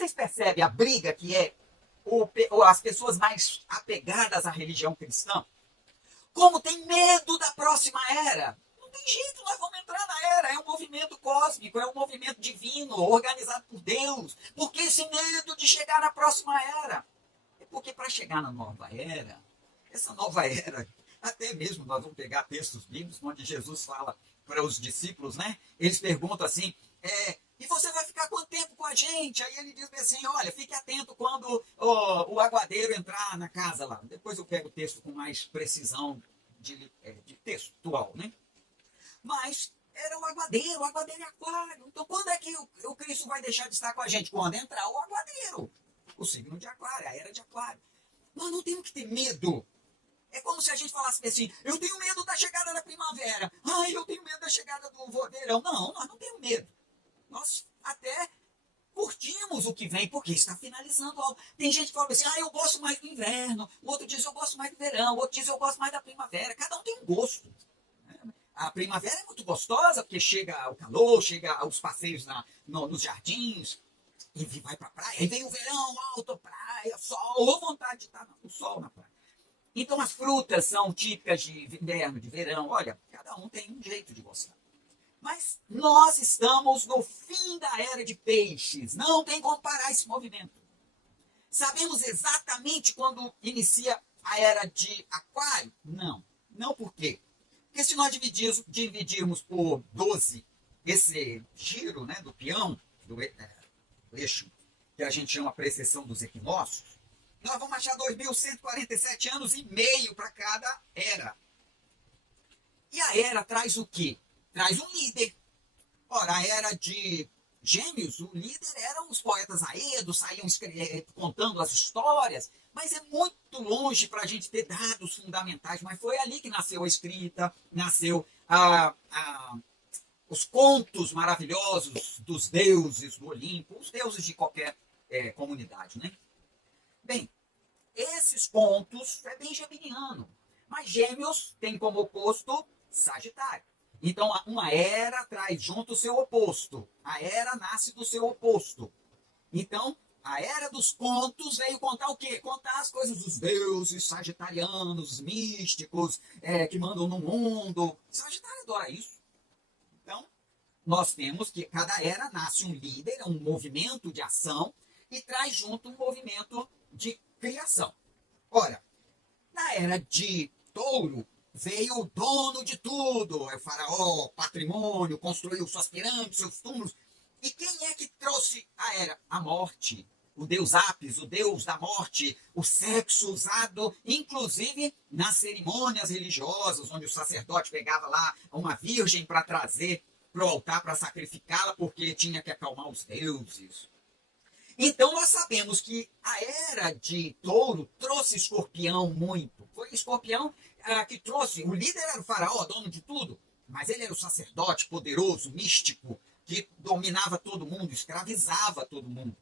vocês percebem a briga que é as pessoas mais apegadas à religião cristã? Como tem medo da próxima era. Não tem jeito, nós vamos entrar na era. É um movimento cósmico, é um movimento divino, organizado por Deus. Por que esse medo de chegar na próxima era? É porque para chegar na nova era, essa nova era, até mesmo nós vamos pegar textos bíblicos onde Jesus fala para os discípulos, né? Eles perguntam assim, e você vai ficar quanto tempo com a gente? Aí ele diz assim, olha, fique atento quando o aguadeiro entrar na casa lá. Depois eu pego o texto com mais precisão de textual, né? Mas era o aguadeiro e aquário. Então quando é que o Cristo vai deixar de estar com a gente? Quando entrar o aguadeiro. O signo de aquário, a era de aquário. Nós não temos que ter medo. É como se a gente falasse assim, eu tenho medo da chegada da primavera. Ai, eu tenho medo da chegada do verão. Não, nós não temos medo. Nós até curtimos o que vem, porque está finalizando algo. Tem gente que fala assim, eu gosto mais do inverno. O outro diz, eu gosto mais do verão. O outro diz, eu gosto mais da primavera. Cada um tem um gosto. A primavera é muito gostosa, porque chega o calor, chega os passeios nos jardins, e vai para a praia. Aí vem o verão, alto, praia, sol, ou vontade de estar no sol na praia. Então as frutas são típicas de inverno, de verão. Olha, cada um tem um jeito de gostar. Mas nós estamos no fim da era de peixes. Não tem como parar esse movimento. Sabemos exatamente quando inicia a era de aquário? Não. Não por quê? Porque se nós dividirmos por 12 esse giro, né, do peão, do eixo, que a gente chama precessão dos equinócios, nós vamos achar 2.147 anos e meio para cada era. E a era traz o quê? Traz um líder. Ora, a era de Gêmeos, o líder eram os poetas aedos, saíam contando as histórias, mas é muito longe para a gente ter dados fundamentais, mas foi ali que nasceu a escrita, nasceu os contos maravilhosos dos deuses do Olimpo, os deuses de qualquer comunidade, né? Bem, esses contos é bem geminiano, mas Gêmeos tem como oposto Sagitário. Então, uma era traz junto o seu oposto. A era nasce do seu oposto. Então, a era dos contos veio contar o quê? Contar as coisas dos deuses sagitarianos, místicos, que mandam no mundo. Sagitário adora isso. Então, nós temos que cada era nasce um líder, um movimento de ação, e traz junto um movimento de criação. Ora, na era de Touro, veio o dono de tudo, o faraó, patrimônio, construiu suas pirâmides, seus túmulos. E quem é que trouxe a era? A morte. O deus Apis, o deus da morte, o sexo usado, inclusive nas cerimônias religiosas, onde o sacerdote pegava lá uma virgem para trazer para o altar para sacrificá-la, porque tinha que acalmar os deuses. Então nós sabemos que a era de Touro trouxe Escorpião muito. Foi Escorpião que trouxe. O líder era o faraó, dono de tudo, mas ele era o sacerdote poderoso, místico, que dominava todo mundo, escravizava todo mundo.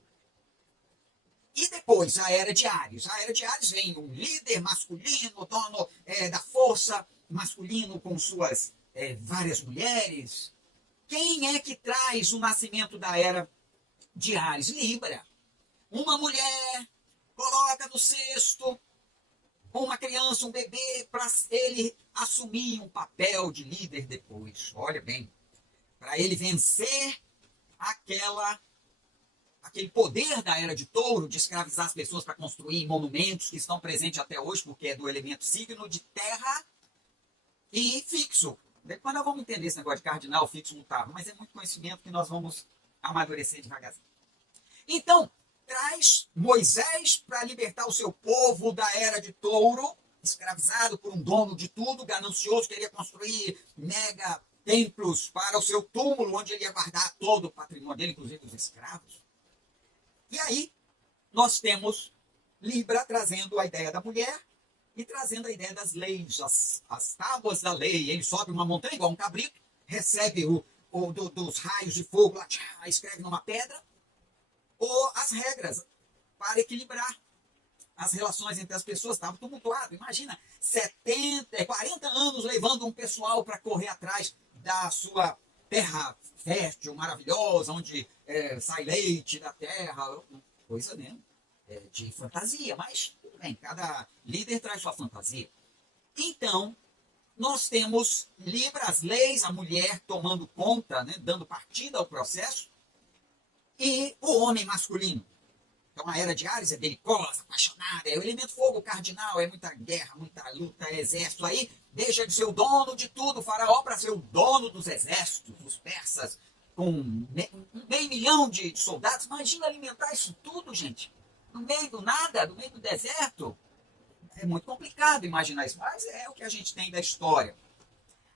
E depois a era de Áries. A era de Áries vem um líder masculino, dono da força, masculino com suas várias mulheres. Quem é que traz o nascimento da era de Áries? Libra. Uma mulher coloca no cesto uma criança, um bebê, para ele assumir um papel de líder depois. Olha bem, para ele vencer aquele poder da era de Touro, de escravizar as pessoas para construir monumentos que estão presentes até hoje, porque é do elemento signo de terra e fixo. Depois nós vamos entender esse negócio de cardinal, fixo, mutável, mas é muito conhecimento que nós vamos amadurecer devagarzinho. Então, traz Moisés para libertar o seu povo da era de Touro, escravizado por um dono de tudo, ganancioso, queria construir mega templos para o seu túmulo, onde ele ia guardar todo o patrimônio dele, inclusive os escravos. E aí, nós temos Libra trazendo a ideia da mulher e trazendo a ideia das leis, as tábuas da lei. Ele sobe uma montanha igual um cabrito, recebe dos raios de fogo, escreve numa pedra, ou as regras para equilibrar as relações entre as pessoas. Estava tumultuado. Imagina, 40 anos levando um pessoal para correr atrás da sua terra fértil, maravilhosa, onde sai leite da terra, coisa mesmo, de fantasia, mas tudo bem, cada líder traz sua fantasia. Então, nós temos as leis, a mulher tomando conta, né, dando partida ao processo, e o homem masculino. Então a era de Áries é belicosa, apaixonada, é o elemento fogo cardinal, é muita guerra, muita luta, é exército. Aí deixa de ser o dono de tudo, o faraó, para ser o dono dos exércitos, dos persas, com meio milhão de soldados. Imagina alimentar isso tudo, gente, no meio do nada, no meio do deserto. É muito complicado imaginar isso, mas é o que a gente tem da história.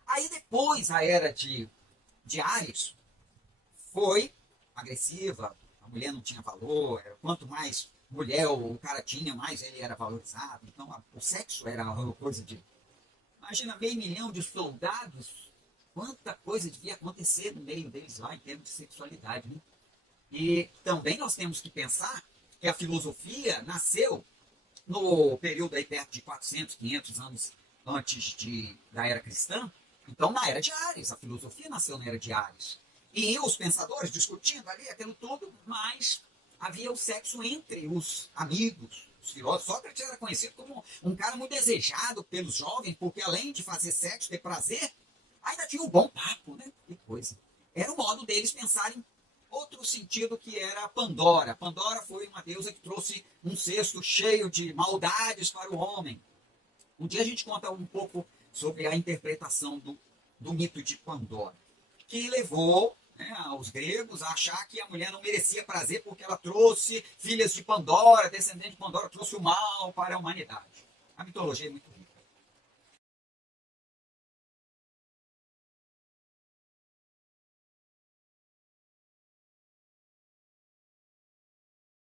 Aí depois a era de Áries foi agressiva, a mulher não tinha valor, quanto mais mulher o cara tinha, mais ele era valorizado. Então o sexo era uma coisa de... Imagina, meio milhão de soldados, quanta coisa devia acontecer no meio deles lá em termos de sexualidade. Né? E também nós temos que pensar que a filosofia nasceu no período aí perto de 400, 500 anos antes da era cristã. Então, na era de Áries, a filosofia nasceu na era de Áries. E os pensadores discutindo ali aquilo tudo, mas havia o sexo entre os amigos, os filósofos. Sócrates era conhecido como um cara muito desejado pelos jovens, porque além de fazer sexo, ter prazer, ainda tinha um bom papo, né? Que coisa. Era o modo deles pensarem outro sentido, que era Pandora. Pandora foi uma deusa que trouxe um cesto cheio de maldades para o homem. Um dia a gente conta um pouco sobre a interpretação do mito de Pandora, que levou, né, os gregos a achar que a mulher não merecia prazer porque ela trouxe filhas de Pandora, descendente de Pandora, trouxe o mal para a humanidade. A mitologia é muito rica.